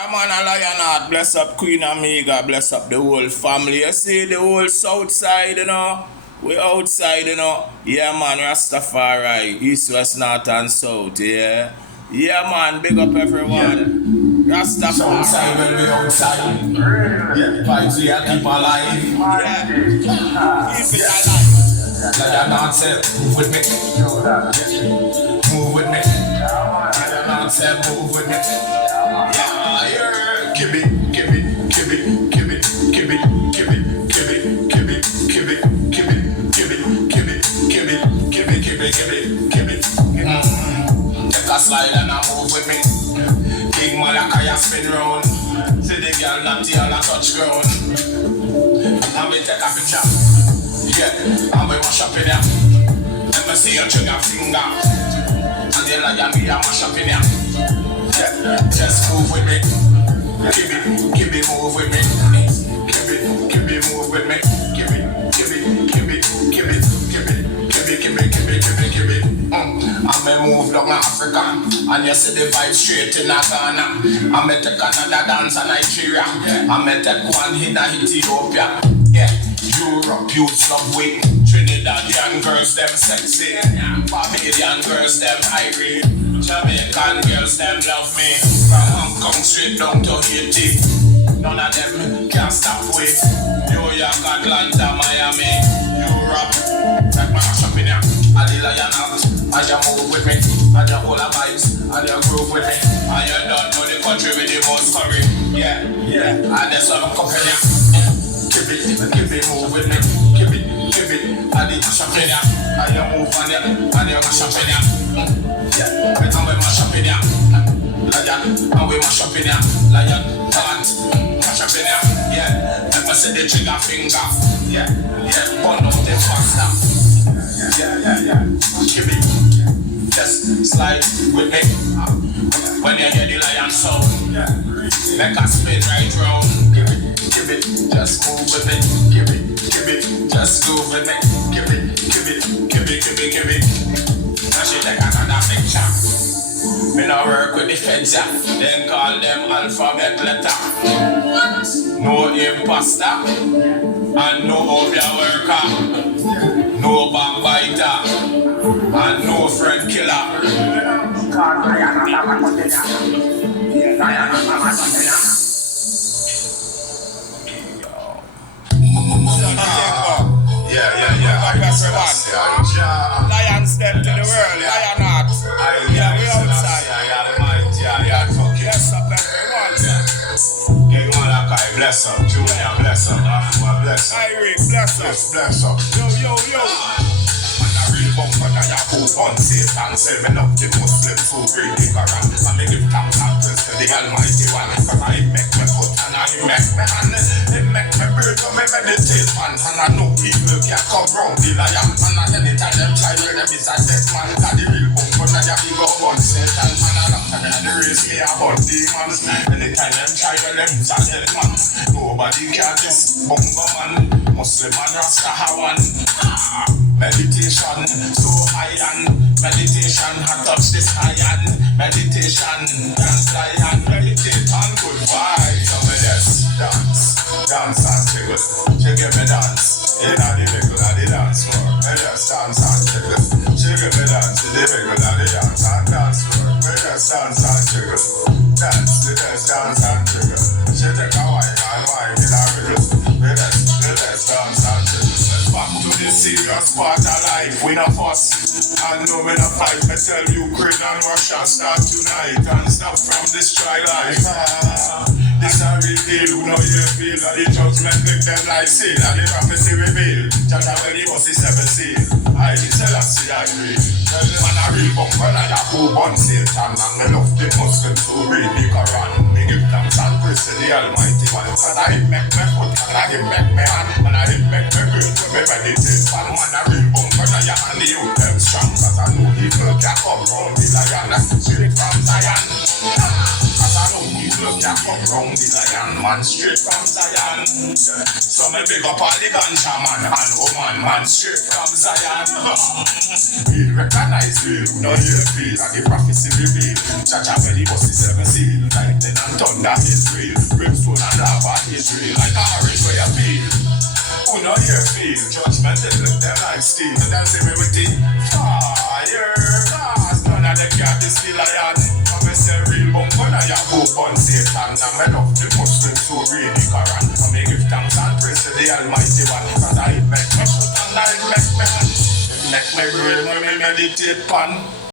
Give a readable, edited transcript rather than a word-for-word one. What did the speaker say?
Yeah, man, a Lionheart, bless up Queen Amiga, bless up the whole family. You see the whole south side, you know. We outside, you know. Yeah, man, Rastafari, east, west, north, and south, yeah. Yeah, man, big up everyone. Rastafari. Outside when we outside. Yeah, vibes we are keep alive. Yeah, keep it alive. Lionheart said, move with me. Move with me. Lionheart said, move with me. Yeah, give it, give it, give it, give it, give it, give it, give it, give it, give it, give it, give it, give it, give it, give it, give it, give it, give it. Take a slide and a move with me. King Malakaya spin round. See the girl not here on a touch ground. And we take a picture. Yeah, and we mash up in here. Let me see your trigger finger. And the lion we are mash up in here. Yeah, just move with me. Give it, move with me. Give it, move with me. Give it. I may move down Africa, and you see the vibe straight in Ghana. I may take another dance in Nigeria. I may take one in Ethiopia. Yeah, Europe, youths love wing. Trinidadian girls, them sexy. Barbadian girls, them irate. Jamaican girls, them love me. From Hong Kong straight down to Haiti. None of them can stop with New York, Atlanta, Miami, Europe. Like my shopping here. I the Lionheart, and you move with me. And you hold the vibes, and you groove with me. And you don't know the country with the most curry. Yeah, and that's what I'm cooking here. Give it, move with me. Give it, and the shopping here. And you move on there, and you mash up in here. Yeah, and we mash up in here. Lion, and we mash up in here. Lion, talent, mash up in here. Yeah, let me see the trigger finger. Yeah, burn up the faster. Yeah. Give it, just slide with me. When you hear the lion sound, make a spin right round. Give it, just move with me. Give it, just move with me. Give it. Now she take another picture. Me no work with the feds, then call them alphabet letter. No imposter, and no obia worker. No backbiter, and no friend killer. Yeah. Lions them to the world, Lionheart. Yeah, we outside. Bless up everyone. King Malachi, bless up. Junior, bless up. Afua, bless up. Eric, bless up. Bless up. Yo. Real bumper that you put on Satan. Say me love the Muslim so read the Quran. I make him thanks and praise to the Almighty One. Cause I make me foot and I make me hand. He make me breathe to me meditate man. And I know people can't come round the lion. And I anytime them try to them is a dead man. Cause the real bumper that you big up on Satan. And I love to the race me about demons. Anytime them try to them is a dead man. Nobody can this bumper man. Muslim and Rastahawan. Meditation so high and meditation had touched the sky and meditation dance lion meditate on good vibes. So me dance and tickle. She give me dance in the middle of the dance floor. Me just dance and tickle. She give me dance in the middle of the dance and dance floor. Me just dance and tickle. Dance and tickle. She take a wine in the middle. Me just dance and tickle. Back to the serious part of life. We not fuss and no we not fight. Me tell Ukraine and Russia start tonight and stop from destroy life. This a real deal. Who know you feel that the judgment make them like seal and the prophecy reveal. Just when he was the seventh seal, I tell us I agree. Tell them man a real bumper that you prove on Satan. And me love the Muslims who read the Quran. Me give thanks and praise to the Almighty One. Cause I make me foot and I make me hand and I make me breathe to me meditate. And man a real bumper that you hand the youth them strong. Cause I know people can come round the lion straight from Zion. Cause I know people can come round the lion man straight from Zion. So me big up all the ganja man and woman man straight from Zion. We recognize real, no you feel and the prophecy reveal. Chacha belly was the seven seal, lightning and Thunder is real, brimstone and lava is real. Like orange where you feel, who know your feel. Judgment they flip them like steel. And then see me with the fire. Cause none of them can be still iron. And we say real bump when I have hope on Satan. And me love the Muslims who read the Quran. And me give thanks and praise to the Almighty One. Cause I make me put and I make me real when me meditate pan.